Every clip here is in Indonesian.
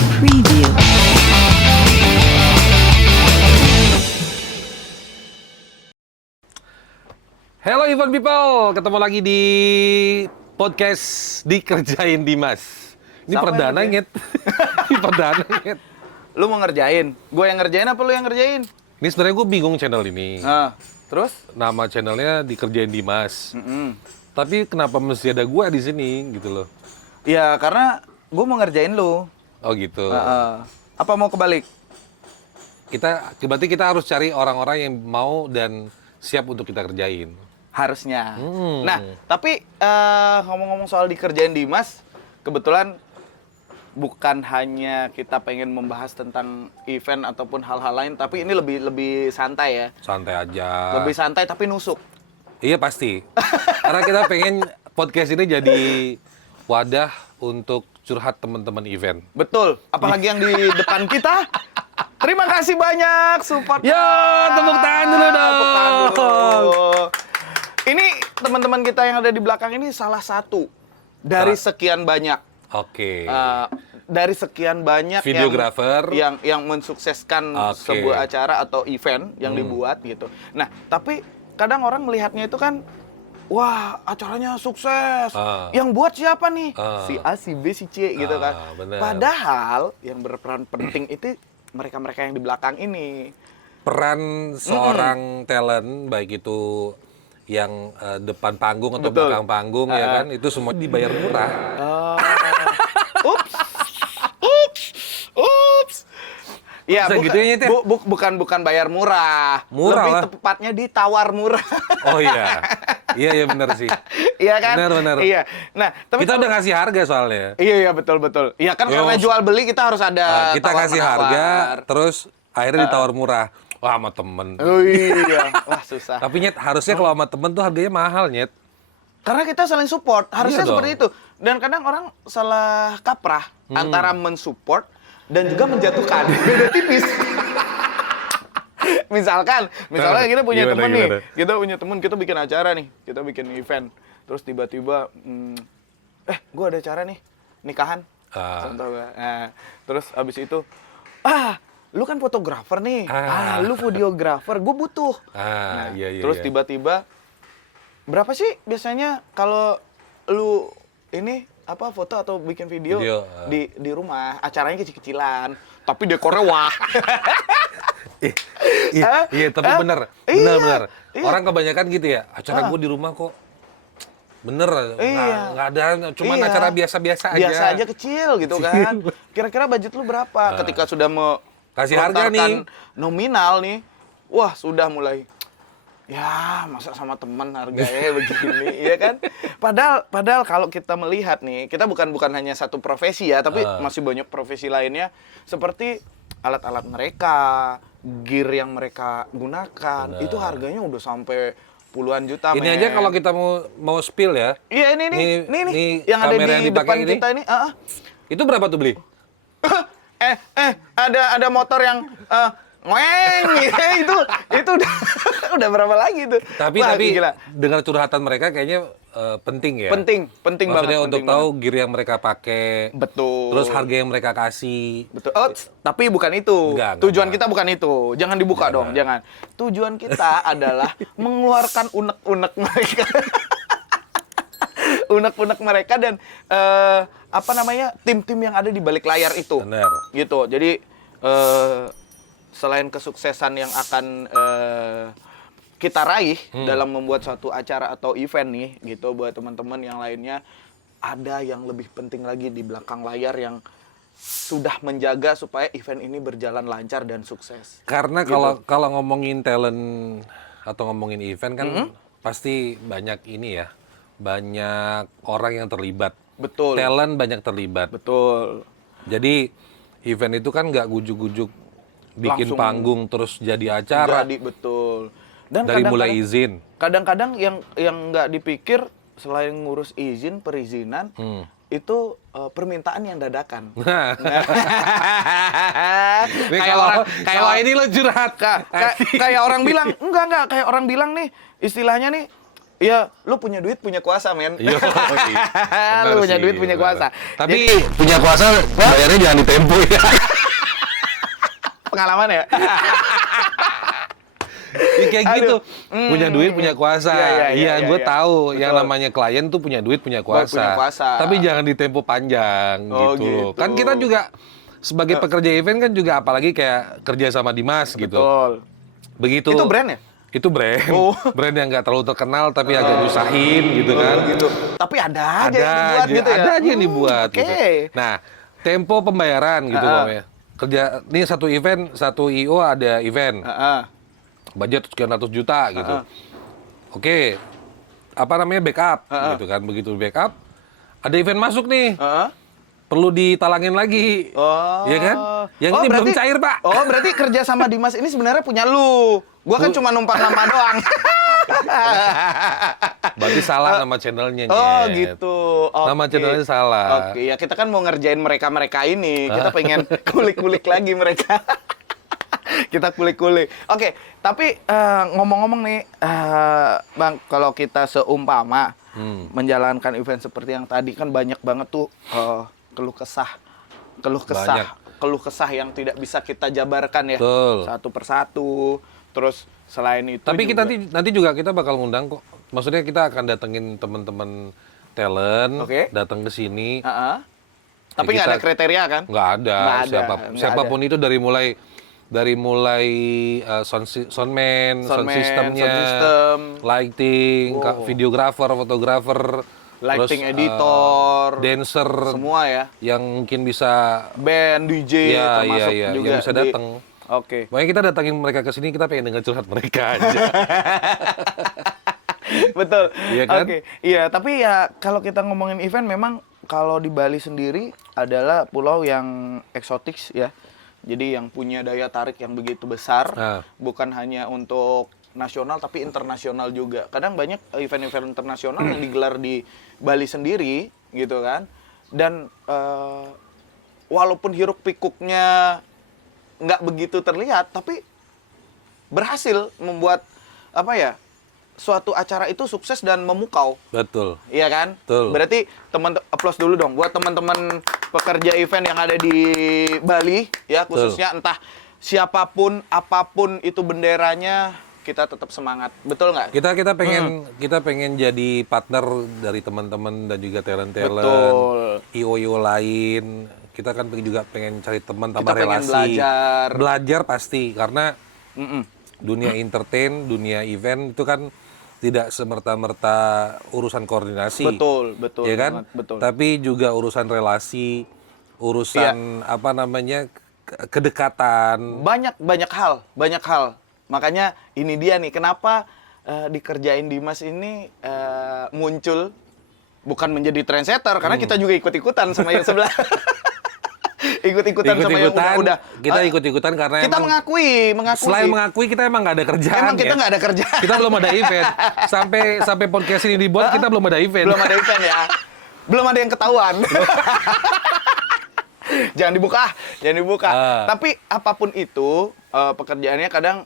Preview. Hello event people, ketemu lagi di podcast Dikerjain Dimas. Ini Sama perdana ya, nyet. Ini perdana nyet. Lu mau ngerjain? Gue yang ngerjain apa lu yang ngerjain? Ini sebenarnya gue bingung channel ini. Nah, terus? Nama channelnya Dikerjain Dimas. Tapi kenapa mesti ada gue di sini gitu loh? Ya karena gue mau ngerjain lu. Oh gitu. Apa mau kebalik? Berarti kita harus cari orang-orang yang mau dan siap untuk kita kerjain. Harusnya. Nah, tapi ngomong-ngomong soal dikerjain Dimas, kebetulan bukan hanya kita pengen membahas tentang event ataupun hal-hal lain, tapi ini lebih santai ya. Santai aja. Lebih santai tapi nusuk. Iya pasti. Karena kita pengen podcast ini jadi wadah untuk curhat teman-teman event. Betul. Apalagi yang di depan kita. Terima kasih banyak support. Yo, tepuk tangan dulu dong. Tepuk tangan dulu. Ini teman-teman kita yang ada di belakang ini salah satu dari sekian banyak. Oke. Dari sekian banyak Videographer. yang mensukseskan sebuah acara atau event yang dibuat gitu. Nah, tapi kadang orang melihatnya itu kan, wah acaranya sukses. Yang buat siapa nih? Si A, si B, si C gitu kan. Bener. Padahal yang berperan penting itu mereka-mereka yang di belakang ini. Peran seorang talent, baik itu yang depan panggung atau Betul. belakang panggung ya kan, itu semua dibayar murah. Ups. Ya, Bisa gitu ya, Nyet, ya? bukan bayar murah. Murah Lebih lah. tepatnya ditawar murah. Oh iya. Iya benar sih. Iya kan? Benar. Iya. Nah, tapi Kita udah ngasih harga soalnya. Iya betul. Iya kan karena jual beli kita harus ada Kita tawar kasih menawar. harga, terus akhirnya ditawar murah. Wah, sama temen. Oh iya. Wah, susah. Tapi Nyet, harusnya kalau sama temen tuh harganya mahal, Nyet. Karena kita saling support, harusnya Iya seperti itu. Dan kadang orang salah kaprah antara mensupport dan juga menjatuhkan. Beda tipis. Misalnya kita punya Gimana, temen nih, gimana? kita punya temen, kita bikin acara nih, kita bikin event. Terus tiba-tiba, gue ada acara nih, nikahan. Contoh gue. Nah, terus abis itu, lu kan fotografer nih, lu videografer, gue butuh. Iya. Terus tiba-tiba, berapa sih biasanya kalau lu ini apa foto atau bikin video, di rumah, acaranya kecil-kecilan, tapi dekornya wah. Iya, tapi bener. Iya. Orang kebanyakan gitu ya, acara gue di rumah kok bener, nggak ada, cuman Iya. acara biasa-biasa aja. Biasa aja kecil gitu kan. Kira-kira budget lu berapa? Ketika sudah mau Kasih harga nih. nominal nih, wah sudah mulai. Ya, masa sama teman harganya begini, ya kan? Padahal kalau kita melihat nih, kita bukan hanya satu profesi ya, tapi masih banyak profesi lainnya seperti alat-alat mereka, gear yang mereka gunakan, itu harganya udah sampai puluhan juta. Ini aja kalau kita mau spill ya. Iya, ini yang ada kamera yang di dipakai depan ini. kita ini. Itu berapa tuh beli? Ada motor yang ngoeng itu udah berapa lagi itu? Tapi Wah, gila. dengar curhatan mereka kayaknya penting ya. Penting Maksudnya banget. untuk tahu gear yang mereka pakai. Betul. Terus harga yang mereka kasih. Betul. Tapi bukan itu. Enggak. Tujuan kita bukan itu. Jangan dibuka dong, jangan. Tujuan kita adalah mengeluarkan unek-unek mereka. Unek-unek mereka dan tim-tim yang ada di balik layar itu. Benar. Gitu. Jadi selain kesuksesan yang akan kita raih dalam membuat suatu acara atau event nih, gitu, buat teman-teman yang lainnya, ada yang lebih penting lagi di belakang layar yang sudah menjaga supaya event ini berjalan lancar dan sukses. Karena kalau ngomongin talent atau ngomongin event kan pasti banyak ini ya, banyak orang yang terlibat. Betul. Talent banyak terlibat. Betul. Jadi event itu kan nggak gujuk-gujuk bikin Langsung panggung terus jadi acara. Jadi betul. Dan Dari mulai izin. Kadang-kadang yang nggak dipikir selain ngurus izin, perizinan, itu permintaan yang dadakan. Kayak ini lo curhat. Kayak orang bilang, enggak, kayak orang bilang nih, istilahnya nih, Iya, lu punya duit, punya kuasa, men. Iya. Lu punya duit, punya kuasa. Tapi punya kuasa bayarnya jangan di Tempo ya. Pengalaman ya? Ya, kayak gitu. Punya duit, punya kuasa. Iya, Gue iya. tahu yang Betul. namanya klien tuh punya duit, punya kuasa. Punya kuasa. Tapi jangan di tempo panjang Oh, gitu loh. gitu. Kan kita juga sebagai pekerja event kan juga apalagi kayak kerja sama Dimas gitu. Betul. Begitu. Itu brand ya? Itu brand. Oh. Brand yang nggak terlalu terkenal tapi agak nyusahin gitu kan. Gitu. Tapi ada aja yang dibuat aja, gitu ya? ada aja yang dibuat Oke. gitu. Nah, tempo pembayaran gitu pokoknya. Kerja ini satu event, satu IO ada event. Heeh. Budget sekian ratus juta gitu. Oke, apa namanya backup gitu kan. Begitu backup, ada event masuk nih, Heeh. perlu ditalangin lagi, Oh. ya kan? Yang ini belum cair Pak. Oh, berarti kerja sama Dimas ini sebenarnya punya lu. Gua kan cuma numpang nama doang. Berarti salah nama channelnya. Oh, Nyet. gitu. Nama Oke. channelnya salah. Oke, ya kita kan mau ngerjain mereka-mereka ini. Kita pengen kulik-kulik lagi mereka. Kita kulik-kulik. Oke, tapi ngomong-ngomong nih, Bang, kalau kita seumpama menjalankan event seperti yang tadi kan banyak banget tuh keluh Banyak. kesah yang tidak bisa kita jabarkan ya Betul. satu persatu. Terus selain itu Tapi kita juga- nanti juga kita bakal ngundang kok. Maksudnya kita akan datengin teman-teman talent, Oke. datang ke sini. Heeh. Tapi nggak kita- ada kriteria kan? Nggak ada. Nggak ada, nggak Siapapun itu dari mulai soundman, sound systemnya, sound system, lighting, Wow. videographer, fotografer, lighting terus, editor, dancer, semua ya. yang mungkin bisa, Band, DJ Iya, termasuk iya, juga yang bisa di- datang. Oke. Makanya kita datangin mereka ke sini, kita pengen denger curhat mereka aja. Betul. Iya kan? Oke. Iya, tapi ya kalau kita ngomongin event memang kalau di Bali sendiri adalah pulau yang eksotik ya. Jadi yang punya daya tarik yang begitu besar, Ah. bukan hanya untuk nasional tapi internasional juga. Kadang banyak event-event internasional yang digelar di Bali sendiri gitu kan. Dan walaupun hiruk pikuknya nggak begitu terlihat, tapi berhasil membuat apa ya, suatu acara itu sukses dan memukau. Betul. Iya kan? Betul. Berarti applause dulu dong buat teman-teman pekerja event yang ada di Bali ya, khususnya entah siapapun apapun itu benderanya, kita tetap semangat. Betul nggak? Kita pengen jadi partner dari teman-teman dan juga talent-talent, Betul. IO lain. Kita kan juga pengen cari teman, tambah Kita pengen relasi. belajar. Pasti karena Mm-mm. dunia entertain, dunia event itu kan tidak semerta-merta urusan koordinasi. Betul Ya kan? banget, betul. Tapi juga urusan relasi, urusan apa namanya kedekatan. Banyak hal. Makanya ini dia nih kenapa dikerjain Dimas ini muncul bukan menjadi trendsetter karena kita juga ikut-ikutan sama yang sebelah. ikut-ikutan sama yang udah. Kita ikut-ikutan karena Kita emang mengakui. selain mengakui kita emang nggak ada kerjaan. Emang kita ya. nggak ada kerjaan. Kita belum ada event. Sampai podcast ini dibuat kita belum ada event. Belum ada event ya. Belum ada yang ketahuan. Jangan dibuka. Tapi apapun itu, pekerjaannya kadang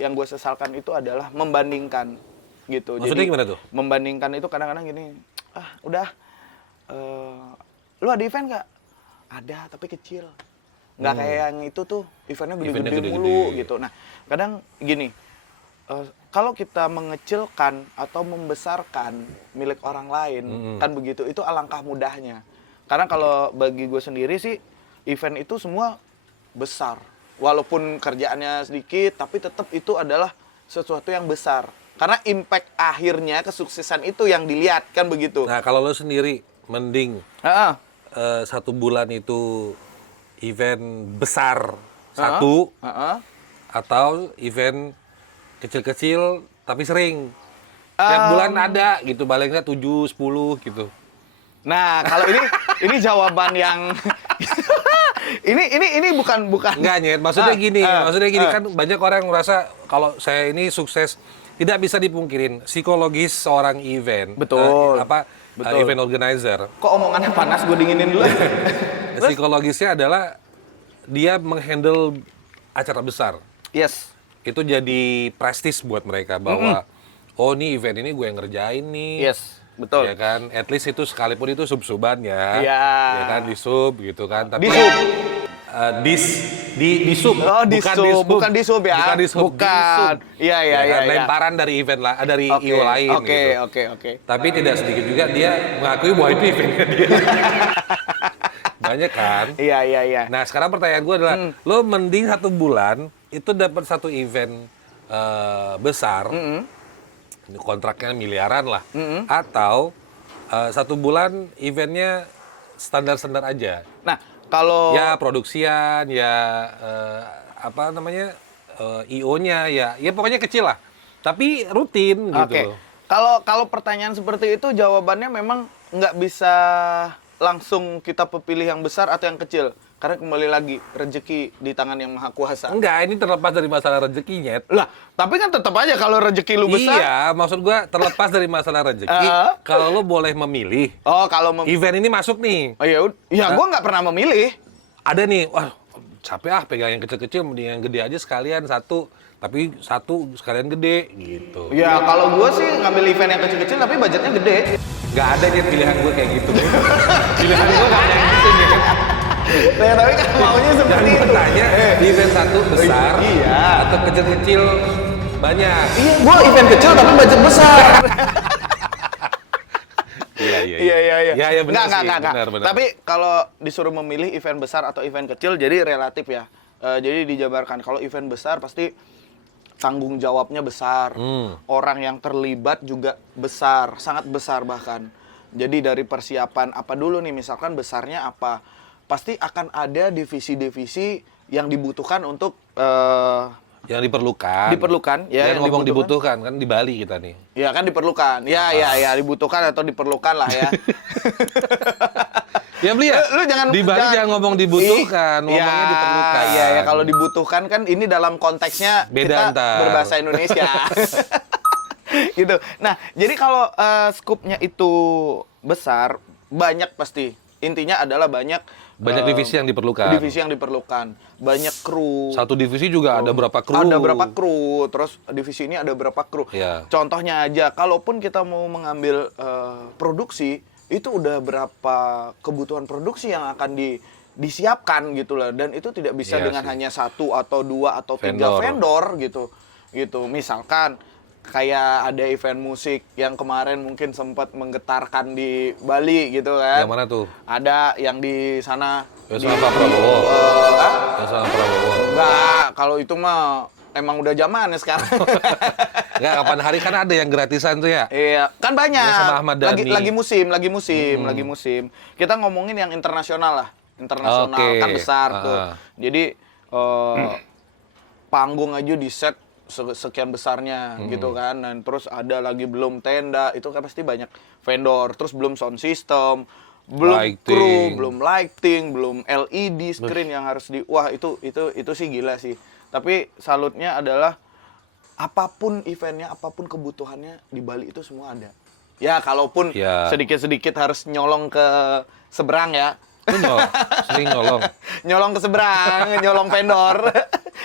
yang gue sesalkan itu adalah membandingkan gitu. Maksudnya gimana tuh? Membandingkan itu kadang-kadang gini, udah, lu ada event nggak? Ada, tapi kecil. Nggak kayak yang itu tuh, eventnya Eventnya gede-gede gede-gede. mulu gitu. Nah, kadang gini, kalau kita mengecilkan atau membesarkan milik orang lain, kan begitu, itu alangkah mudahnya. Karena kalau bagi gue sendiri sih, event itu semua besar. Walaupun kerjaannya sedikit, tapi tetap itu adalah sesuatu yang besar. Karena impact akhirnya, kesuksesan itu yang dilihat, kan begitu. Nah, kalau lo sendiri mending Heeh. 1 bulan itu event besar satu Heeh. atau event kecil-kecil tapi sering. Tiap bulan ada gitu, paling nggak 7, 10 gitu. Nah, kalau ini jawaban yang ini bukan Enggak, Nyet. Maksudnya gini kan banyak orang yang merasa kalau saya ini sukses. Tidak bisa dipungkirin psikologis seorang event. Betul. Betul. Event organizer. Kok omongannya panas, gue dinginin dulu. Psikologisnya adalah dia menghandle acara besar. Yes. Itu jadi prestis buat mereka bahwa oh nih event ini gue yang ngerjain nih. Yes, betul. Ya kan, at least itu sekalipun itu sub-suban ya. Iya. Ya kan, di sub gitu kan. Tapi Di sub. di sub. Oh, di bukan sub. di sub. Bukan di sub ya? Bukan di sub. Bukan. Di sub. Iya, iya, Ya kan, iya, iya. lemparan dari event dari Oke, IO lain oke, gitu. oke. Tapi tidak sedikit juga dia mengakui bahwa itu eventnya dia. Banyak kan? Iya, iya, iya. Nah, sekarang pertanyaan gue adalah, lo mending 1 bulan itu dapat 1 event besar, ini kontraknya miliaran lah, atau 1 bulan eventnya standar-standar aja. Nah, kalau Ya produksian, ya apa namanya, IO-nya, ya pokoknya kecil lah. Tapi rutin gitu Oke. loh. Kalau pertanyaan seperti itu jawabannya memang nggak bisa langsung kita pilih yang besar atau yang kecil. Karena kembali lagi, rezeki di tangan yang maha kuasa. Enggak, ini terlepas dari masalah rezekinya. Lah, tapi kan tetap aja kalau rezeki lu besar. Iya, maksud gua terlepas dari masalah rezeki, kalau lo boleh memilih, Oh, kalau event ini masuk nih. Oh ya gua nggak pernah memilih. Ada nih, wah capek pegang yang kecil-kecil, mending yang gede aja sekalian 1. Tapi 1 sekalian gede gitu. Ya, kalau gua sih ngambil event yang kecil-kecil tapi budgetnya gede. Nggak ada nih pilihan gue kayak gitu. Pilihan gue nggak ada yang gitu nih. Nah, tapi kan maunya Dan seperti gue itu. tanya, event 1 besar Iya. atau kecil-kecil banyak? Iya, gua event kecil tapi budget besar. Iya. Ya benar sih. Benar. Tapi kalau disuruh memilih event besar atau event kecil, jadi relatif ya. Jadi dijabarkan kalau event besar pasti tanggung jawabnya besar, orang yang terlibat juga besar, sangat besar bahkan. Jadi dari persiapan apa dulu nih, misalkan besarnya apa, pasti akan ada divisi-divisi yang dibutuhkan untuk yang diperlukan. ya, yang ngomong dibutuhkan kan di Bali kita nih. Ya kan diperlukan, ya dibutuhkan atau diperlukan lah ya. Ya beli ya. Lu jangan di Bali jangan ngomong dibutuhkan, ngomongnya ya, diperlukan. Iya, kalau dibutuhkan kan ini dalam konteksnya Beda kita ntar. berbahasa Indonesia. Gitu. Nah, jadi kalau skupnya itu besar, banyak pasti. Intinya adalah banyak divisi yang diperlukan. Divisi yang diperlukan. Banyak kru. Satu divisi juga ada berapa kru? Ada berapa kru, terus divisi ini ada berapa kru. Iya. Contohnya aja, kalaupun kita mau mengambil produksi, itu udah berapa kebutuhan produksi yang akan disiapkan gitu lah. Dan itu tidak bisa Iya dengan sih. hanya 1 atau 2 atau 3 vendor gitu. Misalkan kayak ada event musik yang kemarin mungkin sempat menggetarkan di Bali gitu kan. Yang mana tuh? Ada yang di sana. Yang sama Pak Prabowo. Yang sama Prabowo. Enggak, kalau itu mah emang udah zamannya sekarang. Enggak, kapan hari kan ada yang gratisan tuh ya? Iya, kan banyak. Ya, sama Ahmad Dhani. Lagi musim. Kita ngomongin yang internasional lah. Internasional Oke. kan besar tuh. Jadi panggung aja di set sekian besarnya gitu kan. Dan terus ada lagi belum tenda, itu kan pasti banyak vendor. Terus belum sound system, belum kru, belum lighting, belum LED screen yang harus wah itu sih gila sih. Tapi salutnya adalah apapun eventnya, apapun kebutuhannya di Bali itu semua ada. Ya, kalaupun sedikit-sedikit harus nyolong ke seberang ya. Sering nyolong. Nyolong ke seberang, nyolong vendor.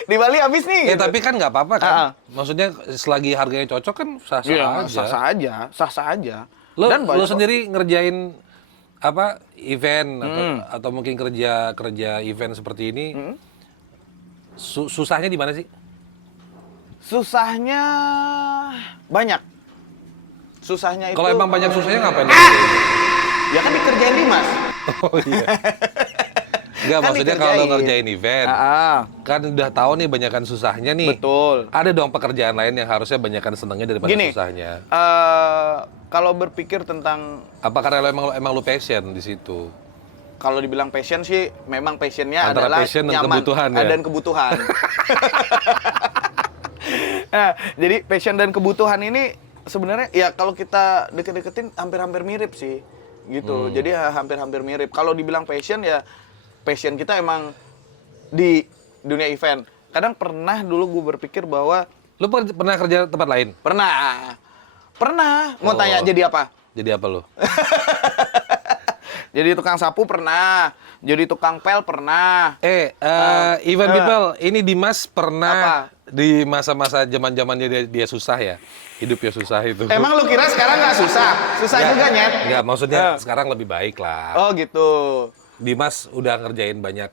Di Bali habis nih. Ya tapi kan nggak apa-apa kan. Maksudnya selagi harganya cocok kan sah-sah aja. Sah-sah aja. Lo sendiri ngerjain apa event atau mungkin kerja event seperti ini, susahnya di mana sih? Susahnya banyak. Susahnya itu. Kalau emang banyak susahnya ngapain? Ya kan dikerjain Dimas. Oh iya. Enggak, Kan maksudnya dikerjain. kalau ngerjain event, kan udah tahu nih banyakan susahnya nih. Betul. Ada dong pekerjaan lain yang harusnya banyakan senangnya daripada susahnya. Kalau berpikir tentang Apa karena emang lu passion di situ? kalau dibilang passion sih, memang passionnya Antara adalah passion dan nyaman kebutuhan ya? dan kebutuhan. Nah, jadi passion dan kebutuhan ini sebenarnya ya kalau kita deket-deketin hampir-hampir mirip sih, gitu. Jadi hampir-hampir mirip. Kalau dibilang passion ya, passion kita emang di dunia event. Kadang pernah dulu gue berpikir bahwa Lu pernah kerja tempat lain? Pernah. Mau tanya jadi apa? Jadi apa lu? Jadi tukang sapu pernah, jadi tukang pel pernah. Event people, ini Dimas pernah di masa-masa zaman-zamannya dia susah ya, hidupnya susah itu. Emang lu kira sekarang nggak susah? Susah juga, Nyet. Enggak, maksudnya sekarang lebih baik lah. Oh gitu. Dimas udah ngerjain banyak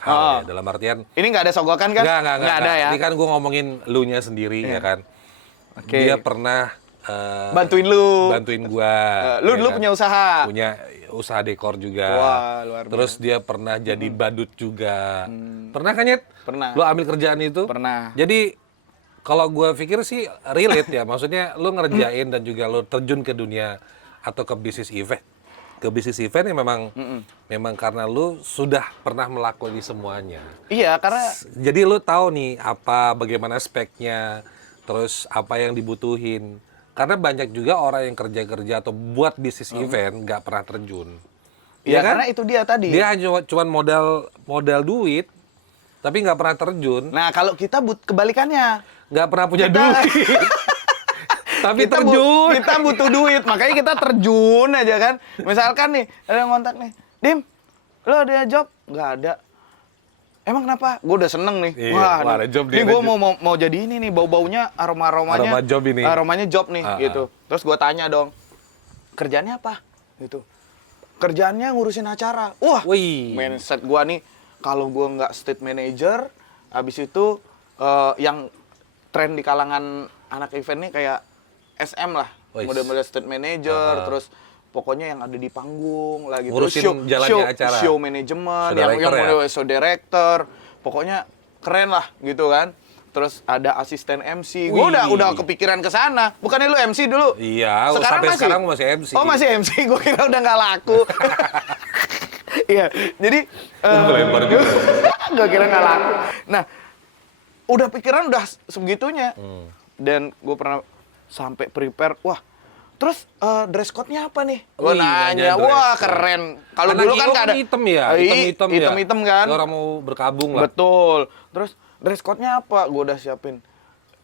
hal ya, dalam artian Ini nggak ada sogokan kan? Nggak ada ya? Ini kan gue ngomongin lu-nya sendiri ya kan. Oke. Dia pernah Bantuin lu. bantuin gua. Lu ya dulu kan? punya usaha. Punya usaha dekor juga. Wah, luar biasa. Terus dia pernah jadi badut juga. Pernah kan, Nyet? Pernah. Lu ambil kerjaan itu? Pernah. Jadi kalau gua pikir sih relate ya. Maksudnya lu ngerjain dan juga lu terjun ke dunia atau ke bisnis event. Ke bisnis event yang memang karena lu sudah pernah melakukan semuanya. Iya, karena Jadi lu tahu nih bagaimana speknya, terus apa yang dibutuhin. Karena banyak juga orang yang kerja-kerja atau buat bisnis event nggak pernah terjun. Iya, Iya kan? karena itu dia tadi. Dia hanya cuma modal duit, tapi nggak pernah terjun. Nah, kalau kita kebalikannya. Nggak pernah punya Kita- duit. Tapi terjun. Kita butuh duit, makanya kita terjun aja kan. Misalkan nih, ada yang kontak nih, Dim, lo ada job? Nggak ada. Emang kenapa? Gue udah seneng nih. Iya, wah, ada job nih nih, gue ada job. mau jadi ini nih, bau-baunya, aroma-aromanya. Aroma job ini. Aromanya job nih, Ah, gitu. Terus gue tanya dong, kerjaannya apa? Gitu. Kerjaannya ngurusin acara. Wah, Wih. mindset gue nih, kalau gue nggak state manager, habis itu yang tren di kalangan anak event nih kayak SM lah, Wih. model-model state manager, terus pokoknya yang ada di panggung lah gitu. Ngurusin jalannya acara. Show manajemen, Show yang director ya? model show director, pokoknya keren lah gitu kan. Terus ada asisten MC, gue Wih. udah kepikiran ke sana. Bukannya lu MC dulu? Iya, sampai sekarang masih MC. Oh masih MC, gue kira udah nggak laku. Iya, jadi Melempar gitu. gue kira nggak laku. Nah, udah pikiran udah sebegitunya. Dan gue pernah sampai prepare, wah, terus dress code-nya apa nih? Gue Wih, nanya, nanya dress wah code. keren. Kalau Anak dulu kan Iro nggak ada. hitam ya, hitam-hitam ya. Hitam-hitam kan. Kayak orang mau berkabung lah. Betul. Terus dress code-nya apa? Gue udah siapin.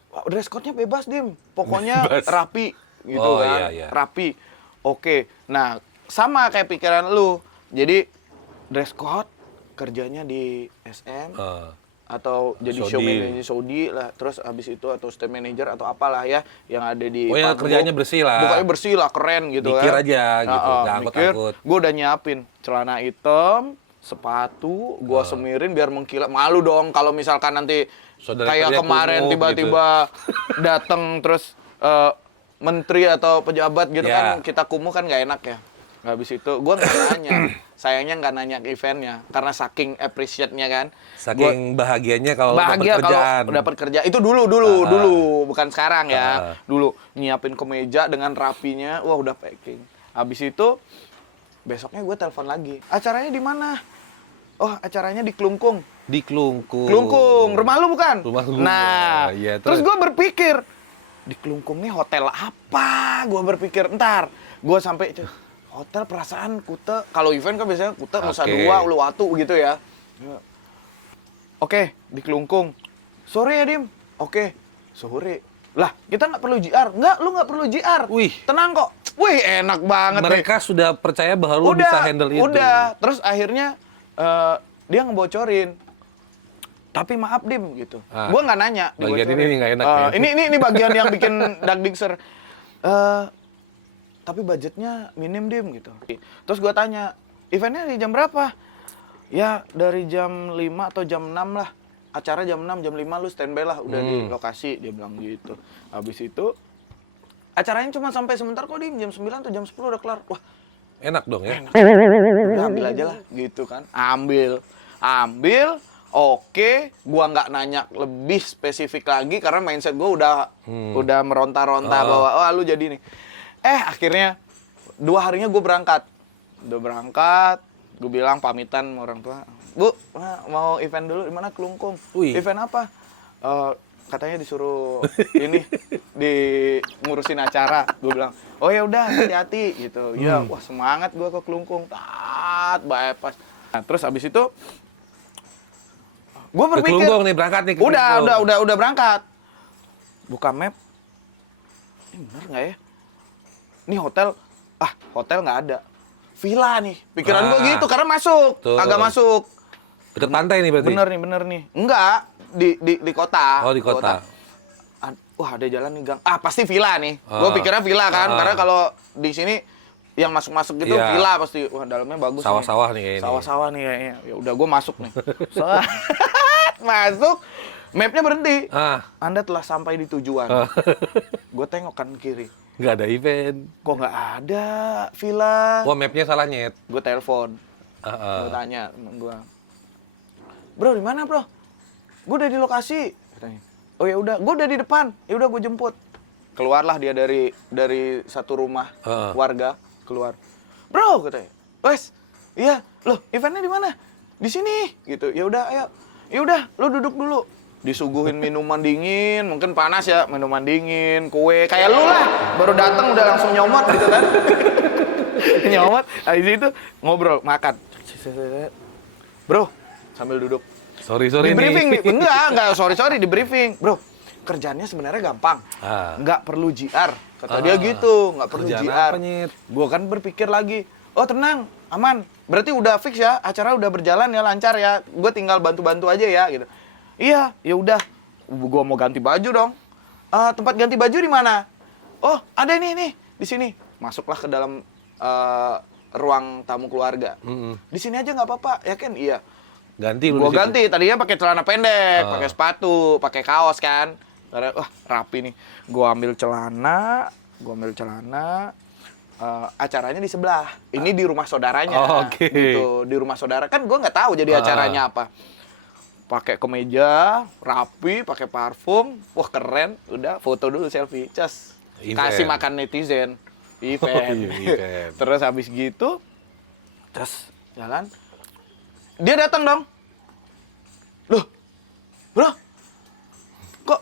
Wah, dress code-nya bebas, Dim. Pokoknya Bebas. rapi gitu Oh, kan. iya, iya. Rapi. Oke. Nah, sama kayak pikiran lu. Jadi dress code kerjanya di SM atau jadi show Saudi. manager Saudi lah, terus habis itu atau stage manager atau apalah ya yang ada di Oh, ya, panggung. kerjanya bersih lah. Pokoknya bersih lah, keren gitu Mikir kan. aja gitu, nggak mikir. angkut-angkut. Gue udah nyiapin celana hitam, sepatu, gua semirin biar mengkilat. Malu dong kalau misalkan nanti Saudara kayak kerja kemarin kumuh tiba-tiba datang terus menteri atau pejabat gitu Ya. kan, kita kumuh kan nggak enak ya. Habis itu gua nggak nanya, sayangnya nggak nanya ke eventnya karena saking appreciate-nya kan. Saking bahagianya kalau dapat Bahagia kerjaan. kalau dapat kerja. Itu dulu, bukan sekarang ya. Dulu nyiapin kemeja dengan rapinya, wah udah packing. Habis itu besoknya gue telepon lagi. Acaranya di mana? Oh, acaranya di Klungkung. Di Klungkung. Klungkung, rumah lu bukan? Rumah gua. Nah, Iya, terus terus? gue berpikir, di Klungkung nih hotel apa? Gue berpikir, ntar gue sampai hotel perasaan Kute. Kalau event kan biasanya Kute, Nusa Oke. Dua, Uluwatu gitu ya. Oke, di Klungkung. Sore ya, Dim? Oke, sore. Lah, kita nggak perlu JR. Nggak, lu nggak perlu JR. Wih. Tenang kok. Wih, enak banget nih. Mereka sudah percaya bahwa lu bisa handle itu. Udah, terus akhirnya dia ngebocorin. Tapi maaf Dim gitu. Gua nggak nanya. Bagian dibocorin. ini nggak enak ya. Ini bagian yang bikin dagdikser. Tapi budgetnya minim Dim gitu. Terus gua tanya, eventnya di jam berapa? Ya dari jam 5 atau jam 6 lah. Acara jam 6, jam 5 lu standby lah udah di lokasi. Dia bilang gitu. Habis itu acaranya cuma sampai sebentar kok Dim. Jam 9 atau jam 10 udah kelar. Wah, Enak dong ya. udah ambil aja lah gitu kan. Ambil. Oke, gua nggak nanya lebih spesifik lagi karena mindset gua udah meronta-ronta bahwa wah lu jadi nih. Akhirnya 2 harinya gua berangkat. Udah berangkat, gua bilang pamitan sama orang tua. Bu, mau event dulu di mana Klungkung. Wih. Event apa? Katanya disuruh ini di ngurusin acara. Gue bilang, oh ya udah hati-hati gitu. Ya, wah semangat gue ke Klungkung. Bypass. Nah, terus abis itu gue Ke berpikir, Klungkung nih, berangkat nih ke Klungkung. udah berangkat. Buka map. Ini bener nggak ya? Ini hotel nggak ada. Villa nih. Pikiran gue gitu karena masuk, Tuh. agak masuk. Dekat pantai nih berarti? Bener nih. Enggak, di kota. Oh, di kota. Wah, ada jalan nih, Gang. Pasti villa nih. Gue pikirnya villa kan, karena kalau di sini yang masuk-masuk gitu Iya. villa pasti. Wah, dalamnya bagus. Sawah-sawah nih kayaknya. Sawah-sawah nih kayaknya. Ya udah, gue masuk nih. Masuk, mapnya berhenti. Anda telah sampai di tujuan. Gue tengok kan kiri. Nggak ada event. Kok nggak ada villa? Wah, mapnya salah nyet. Gue telepon. Gue tanya temen gue. Bro, di mana, Bro? Gue udah di lokasi. Katanya. Oh ya udah, gue udah di depan. Ya udah, gue jemput. Keluarlah dia dari satu rumah warga keluar. Bro, katanya. Wes, iya. Loh, eventnya di mana? Di sini. Gitu. Ya udah, ayo. Ya udah, lu duduk dulu. Disuguhin minuman dingin, mungkin panas ya, minuman dingin, kue, kayak lu lah. Baru datang udah langsung nyomot gitu kan. Nyomot, habis itu ngobrol, makan. Bro, sambil duduk. Sorry Di briefing nih. nih. Enggak, sorry, di briefing. Bro, kerjaannya sebenarnya gampang. Nggak perlu JR. Kata dia gitu, nggak perlu Kerjaan JR. apa, Nyet? Gue kan berpikir lagi, oh tenang, aman. Berarti udah fix ya, acara udah berjalan ya, lancar ya. Gue tinggal bantu-bantu aja ya, gitu. Iya, ya udah. Gue mau ganti baju dong. Tempat ganti baju di mana? Oh, ada nih, di sini. Masuklah ke dalam ruang tamu keluarga. Di sini aja nggak apa-apa, ya kan? Iya. Ganti Gue ganti, tadinya pakai celana pendek, pakai sepatu, pakai kaos kan. Karena, wah rapi nih. Gue ambil celana. Acaranya di sebelah. Ini di rumah saudaranya. Oke. Gitu, di rumah saudara. Kan gue nggak tahu jadi acaranya apa. Pakai kemeja, rapi, pakai parfum. Wah keren. Udah foto dulu selfie. Cas. Event. Kasih makan netizen. Event. Event. Terus habis gitu, cas jalan. Dia datang dong. Loh, bro, kok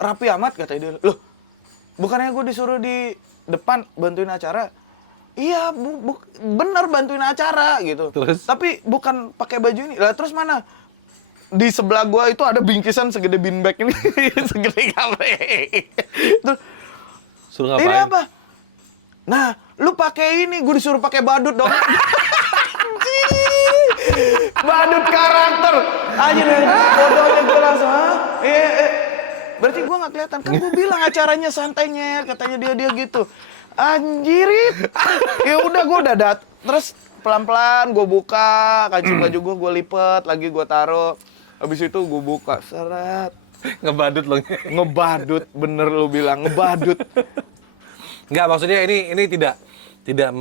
rapi amat katanya dia. Loh, bukannya gue disuruh di depan bantuin acara? Iya, bener bantuin acara gitu. Terus? Tapi bukan pakai baju ini. Lah terus mana? Di sebelah gue itu ada bingkisan segede beanbag ini, segede kafe. Terus, Suruh ngapain? ini apa? Nah, lu pakai ini, gue disuruh pakai badut dong. Badut karakter. Aja deh, bodohnya gue langsung, berarti gue nggak kelihatan. Kan gue bilang acaranya santainya, katanya dia gitu. Anjirit. Ya udah gue udah terus pelan-pelan gue buka, kancing baju gue lipet, lagi gue taruh. Habis itu gue buka, seret. Ngebadut lo. Ngebadut, bener lu bilang, ngebadut. Enggak, maksudnya ini tidak Kita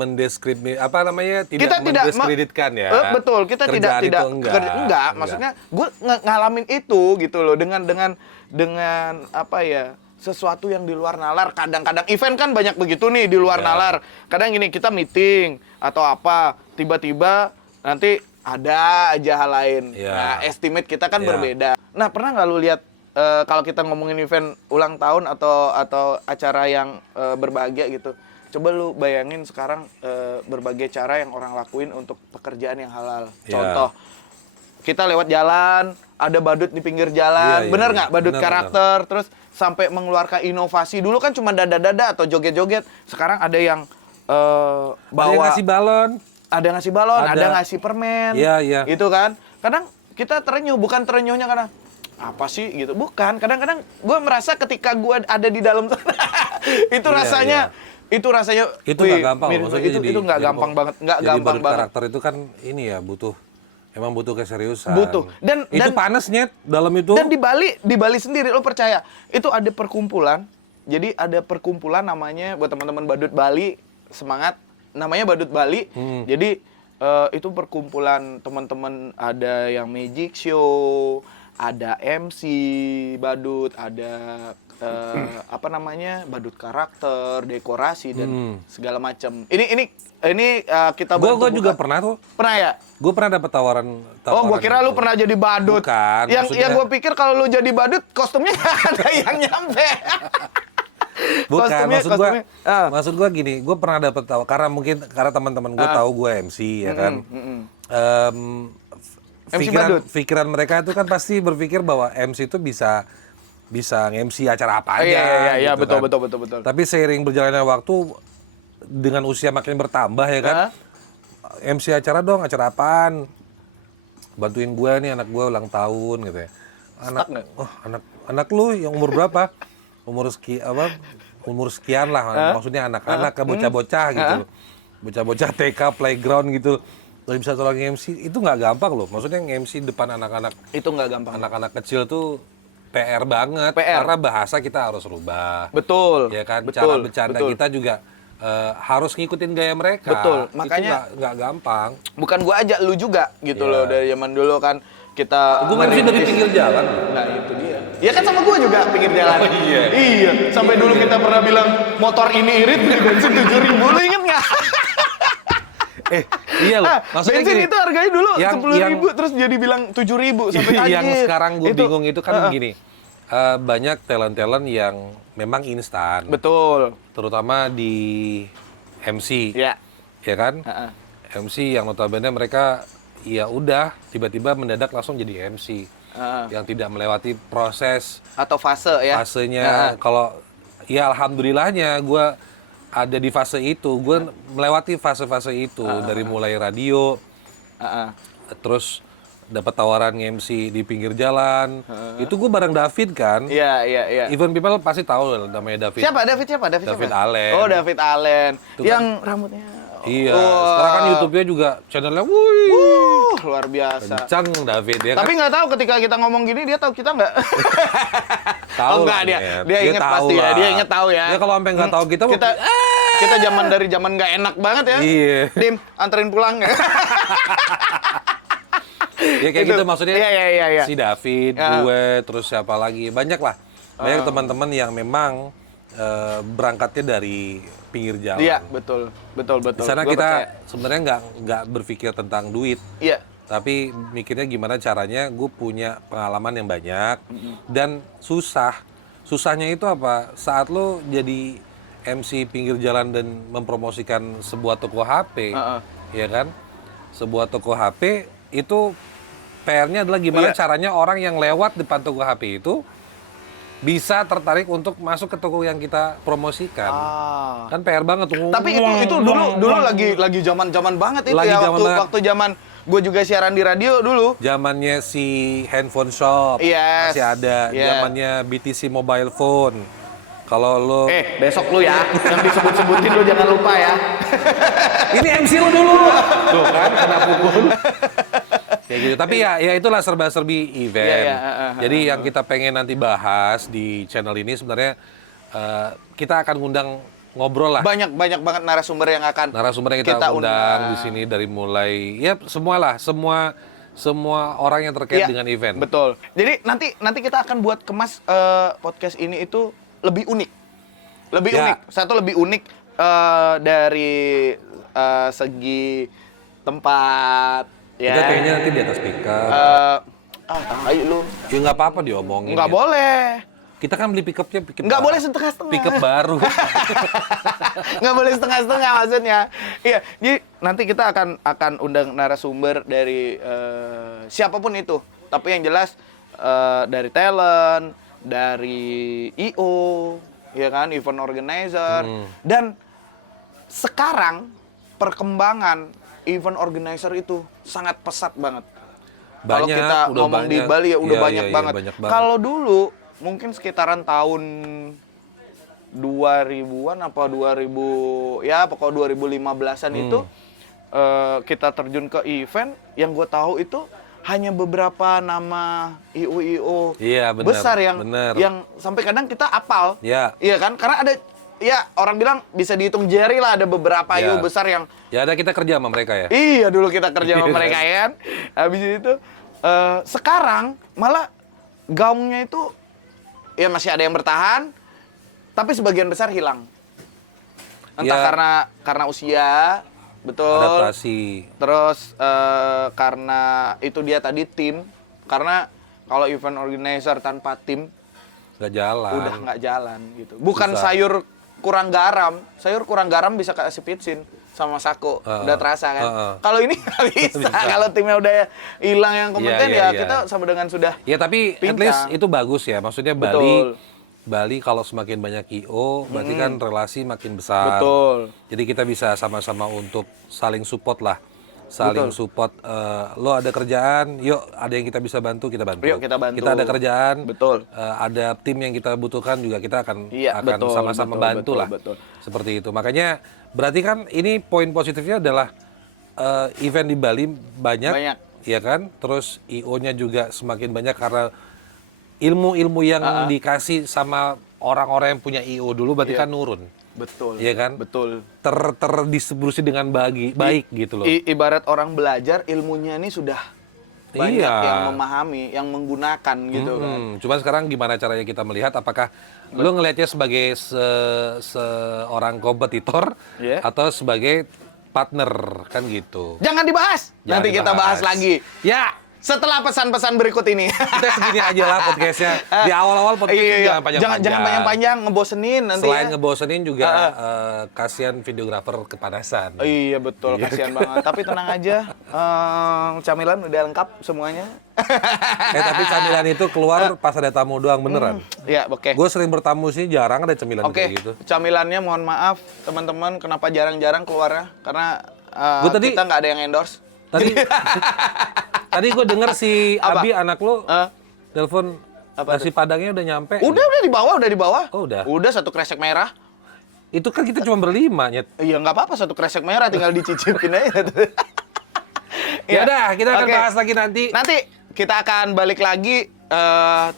tidak mendiskreditkan ya. Betul, kita Kerjaan tidak itu enggak. maksudnya gue ngalamin itu gitu loh dengan apa ya, sesuatu yang di luar nalar. Kadang-kadang event kan banyak begitu nih di luar nalar. Kadang gini, kita meeting atau apa, tiba-tiba nanti ada aja hal lain. Nah, estimate kita kan berbeda. Nah, pernah nggak lu lihat kalau kita ngomongin event ulang tahun atau acara yang berbahagia gitu, coba lu bayangin sekarang berbagai cara yang orang lakuin untuk pekerjaan yang halal. Contoh, kita lewat jalan, ada badut di pinggir jalan, bener nggak? Badut karakter, terus sampai mengeluarkan inovasi. Dulu kan cuma dada-dada atau joget-joget, sekarang ada yang bawa... Ada yang ngasih balon. Ada ngasih permen. Iya. Itu kan. Kadang kita terenyuh, bukan terenyuhnya karena apa sih gitu. Bukan, kadang-kadang gue merasa ketika gue ada di dalam sana, itu rasanya itu nggak gampang. Maksudnya itu nggak gampang banget, nggak gampang banget. Karakter itu kan ini ya emang butuh keseriusan. Butuh. Dan itu panasnya dalam itu. Dan di Bali sendiri, lo percaya, itu ada perkumpulan. Jadi ada perkumpulan namanya, buat teman-teman badut Bali, semangat, namanya Badut Bali. Jadi itu perkumpulan teman-teman, ada yang magic show, ada MC badut, ada badut karakter, dekorasi dan segala macam. Ini kita bantu. Gue juga pernah tuh. Pernah ya? Gue pernah dapat tawaran. Oh, gue kira lu pernah jadi badut. Bukan. Yang gue pikir kalau lu jadi badut, kostumnya ada yang nyampe. Bukan, maksud gue gini, gue pernah dapat tahu karena teman-teman gue tahu gue MC ya kan. Pikiran mereka itu kan pasti berpikir bahwa MC itu bisa MC acara apa aja. Iya, gitu betul. Tapi seiring berjalannya waktu dengan usia makin bertambah ya kan. MC acara dong, acara apaan? bantuin gue nih, anak gue ulang tahun gitu ya. Stuck nggak? Anak lu yang umur berapa? Umur sekian lah, maksudnya anak-anak ke bocah-bocah gitu. Bocah-bocah TK playground gitu. Udah bisa tolong MC, itu nggak gampang loh. Maksudnya MC depan anak-anak, Itu nggak gampang. anak-anak kecil tuh PR banget. PR. Karena bahasa kita harus rubah. Betul. Ya kan, betul, cara bercanda betul. kita juga harus ngikutin gaya mereka. Betul, Itu makanya- nggak gampang. Bukan gua aja, lu juga gitu Iya. loh. Dari zaman dulu kan kita Gue MC dari pinggir jalan. Nah itu dia. Ya kan sama gua juga pinggir jalan. Oh, iya. Iya. Sampai dulu kita pernah bilang motor ini irit beli bensin 7.000. Lu inget nggak? Iya loh. Maksudnya bensin gini, itu harganya dulu yang- 10.000 terus jadi bilang 7.000 sampai yang anjir. sekarang gue Itu- bingung itu kan gini. Banyak talent-talent yang memang instan. Betul. Terutama di MC. Ya. Ya kan? Heeh. MC yang notabene mereka ya udah tiba-tiba mendadak langsung jadi MC. Yang tidak melewati proses Atau fase ya. fasenya. Kalau ya alhamdulillahnya gue ada di fase itu, gue melewati fase-fase itu dari mulai radio, Heeh. terus dapat tawaran MC di pinggir jalan. Itu gue bareng David kan. Iya, iya, iya. Even people pasti tahu lah namanya David. Siapa? David siapa? David Allen. Oh, David Allen. Itu Yang rambutnya Iya. Wah. Sekarang kan YouTube-nya juga channelnya, wuih, luar biasa. kencang David ya kan. Tapi nggak tahu ketika kita ngomong gini dia tahu kita nggak? Tahu Oh enggak lah, dia. Net. Dia inget tahu pasti ya. lah. Dia inget tahu ya. Ya kalau sampai nggak tahu kita, kita zaman dari zaman nggak enak banget ya. Iya. Dim, anterin pulang. Ya kayak Itu. gitu maksudnya. Iya. Si David, Ya. gue, terus siapa lagi? Banyak lah. Banyak teman-teman yang memang berangkatnya dari pinggir jalan. Iya, betul. Di sana Gua kita percaya. sebenarnya nggak berpikir tentang duit. Iya. Tapi mikirnya gimana caranya gue punya pengalaman yang banyak dan susah. Susahnya itu apa? Saat lo jadi MC pinggir jalan dan mempromosikan sebuah toko HP, ya kan? Sebuah toko HP itu PR-nya adalah gimana Iya. caranya orang yang lewat depan toko HP itu bisa tertarik untuk masuk ke toko yang kita promosikan. Kan PR banget tuh. Tapi itu dulu lagi zaman banget itu Lagi ya zaman banget. waktu zaman gue juga siaran di radio dulu. Zamannya si handphone shop Yes. masih ada, Yeah. zamannya BTC mobile phone. Kalau lo Besok lu ya, yang disebut-sebutin lu jangan lupa ya. ini MC lo dulu. Tuh kan kena pukul. Kayak gitu. Tapi ya itulah serba-serbi event. Iya, Jadi yang kita pengen nanti bahas di channel ini sebenarnya kita akan ngundang ngobrol lah. Banyak banget narasumber yang akan Narasumber yang kita undang di sini dari mulai ya semua orang yang terkait Iya, dengan event. Betul. Jadi nanti kita akan buat kemas podcast ini itu lebih unik. Lebih Ya. unik. Satu lebih unik dari segi tempat ya. Kita pengennya nanti di atas pickup. Ayo lu. Ya nggak apa-apa diomongin. Nggak ya. boleh. Kita kan beli pickupnya pick Nggak boleh setengah-setengah. Pickup baru. Nggak boleh setengah-setengah maksudnya. Iya, jadi nanti kita akan undang narasumber dari siapapun itu. Tapi yang jelas dari talent, dari IO, ya kan, event organizer. Dan sekarang perkembangan event organizer itu sangat pesat banget. Kalau Banyak, kita udah ngomong di banyak. Bali ya udah Iya, banyak iya, banget. banyak banget. Kalau dulu mungkin sekitaran tahun 2000-an apa 2000 ya pokoknya 2015-an itu kita terjun ke event yang gue tahu itu hanya beberapa nama IO Iya, bener, besar bener. yang sampai kadang kita apal. Ya. Iya kan? Karena ada ya orang bilang bisa dihitung jari lah ada beberapa Ya. IO besar yang Ya ada kita kerja sama mereka ya. iya dulu kita kerja sama Iya. mereka ya kan. Habis itu sekarang malah gaungnya itu ya masih ada yang bertahan tapi sebagian besar hilang. Entah Ya. karena usia, betul. Adaptasi. Terus karena itu dia tadi tim. Karena kalau event organizer tanpa tim Nggak jalan. udah nggak jalan gitu. Bukan Susah. sayur kurang garam bisa kasih pitsin sama sako, udah terasa kan. Kalau ini nggak bisa. Kalau timnya udah hilang yang kompeten Iya, ya iya. kita sama dengan sudah. Ya tapi at Pincang. least itu bagus ya. Maksudnya Betul. Bali kalau semakin banyak IO, berarti kan relasi makin besar. Betul. Jadi kita bisa sama-sama untuk saling support lah. saling support. Lo ada kerjaan, yuk ada yang kita bisa bantu, kita bantu. Yuk kita bantu. Kita ada kerjaan, Betul. Ada tim yang kita butuhkan juga kita akan betul, sama-sama betul, bantu betul, lah. betul. Seperti itu. Makanya berarti kan ini poin positifnya adalah event di Bali banyak, ya kan? Terus IO-nya juga semakin banyak karena ilmu-ilmu yang dikasih sama orang-orang yang punya IO dulu berarti kan nurun. Betul. Iya kan? Betul. Terdistribusi dengan baik gitu loh. Ibarat orang belajar, ilmunya ini sudah banyak yang memahami, yang menggunakan gitu kan. Cuman sekarang gimana caranya kita melihat apakah lo ngelihatnya sebagai seorang kompetitor atau sebagai partner kan gitu. Jangan dibahas. Nanti kita bahas lagi. Ya. Setelah pesan-pesan berikut ini. Kita segini aja lah podcastnya. Di awal-awal podcastnya Jangan panjang-panjang, ngebosenin nanti. Selain ngebosenin juga kasihan videografer kepanasan. Iya betul, kasihan banget. Tapi tenang aja, camilan udah lengkap semuanya. Tapi camilan itu keluar pas ada tamu doang beneran. Iya, oke. Gue sering bertamu sih, jarang ada camilan kayak gitu. Camilannya mohon maaf teman-teman, kenapa jarang-jarang keluarnya? Karena kita nggak ada yang endorse. Tadi gue denger si Abi anak lo telepon nasi padangnya udah nyampe. Udah di bawah. Oh, udah. Udah satu kresek merah. Itu kan kita cuma berlima, Nyet. Iya nggak apa-apa, satu kresek merah tinggal dicicipin aja. Ya udah, kita akan bahas lagi nanti. Nanti kita akan balik lagi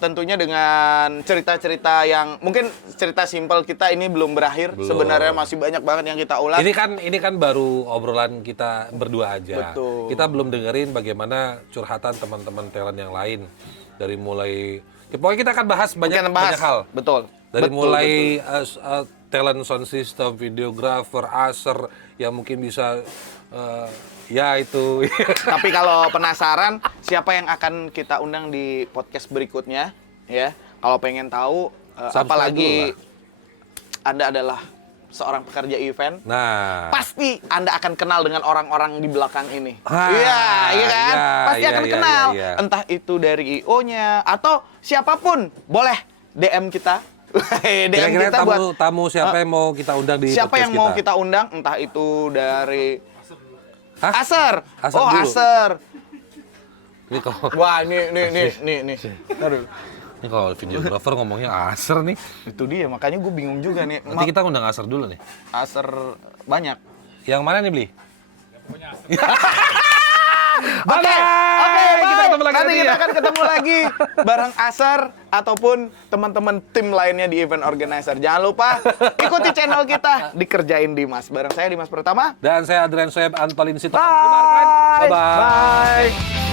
tentunya dengan cerita-cerita yang mungkin cerita simpel kita ini belum berakhir. Sebenarnya masih banyak banget yang kita ulas. Ini kan baru obrolan kita berdua aja. Betul. Kita belum dengerin bagaimana curhatan teman-teman talent yang lain. Dari mulai pokoknya kita akan bahas banyak hal. Betul. Dari mulai talent sound system, videographer, aser yang mungkin bisa ya itu. Tapi kalau penasaran siapa yang akan kita undang di podcast berikutnya, ya. Kalau pengen tahu, apalagi Anda adalah seorang pekerja event, pasti Anda akan kenal dengan orang-orang di belakang ini. Iya kan? Pasti akan kenal. Entah itu dari IO-nya atau siapapun, boleh DM kita. DM Kira-kira kita buat tamu siapa yang mau kita undang di siapa podcast yang mau kita undang, entah itu dari Aser. Dulu. Aser. Ini kalau Wah, nih. Aduh. ini kalau videografer ngomongnya Aser nih. Itu dia, makanya gue bingung juga nih. Nanti kita undang Aser dulu nih. Aser banyak. Yang mana nih, Bli? Oke, kita ketemu lagi. Nanti kita akan ketemu lagi bareng Aser ataupun teman-teman tim lainnya di event organizer. Jangan lupa ikuti channel kita Dikerjain Dimas. Bareng saya Dimas Pertama dan saya Adrian Soeb Antolin Sitorang. Bye. Bye.